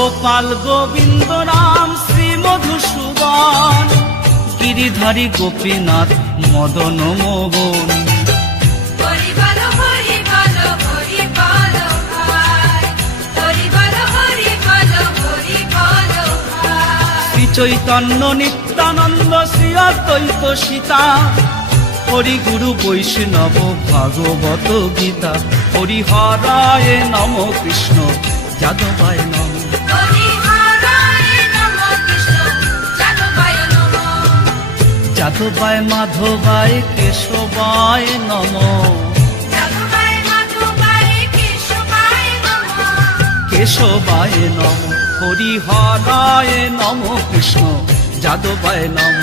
গোপাল গোবিন্দ রাম শ্রী মধুসূদন, গিরিধারী গোপীনাথ মদন মোহন। হরি বলো হরি বলো হরি বলো ভাই, হরি বলো হরি বলো হরি বলো ভাই। শ্রী চৈতন্য নিত্যানন্দ শ্রী অদ্বৈত সীতা, হরি গুরু বৈষ্ণব ভাগবত গীতা। হরি হরায় নম কৃষ্ণ যাদবায় নম, হরি হরায় নমঃ কৃষ্ণ যাদবায় নমঃ। যাদবায় মাধবায় কেশবায় নম, যাদবায় মাধবায় কেশবায় নমঃ। কেশবায় নম। হরি হরায় নম কৃষ্ণ যাদবায় নম।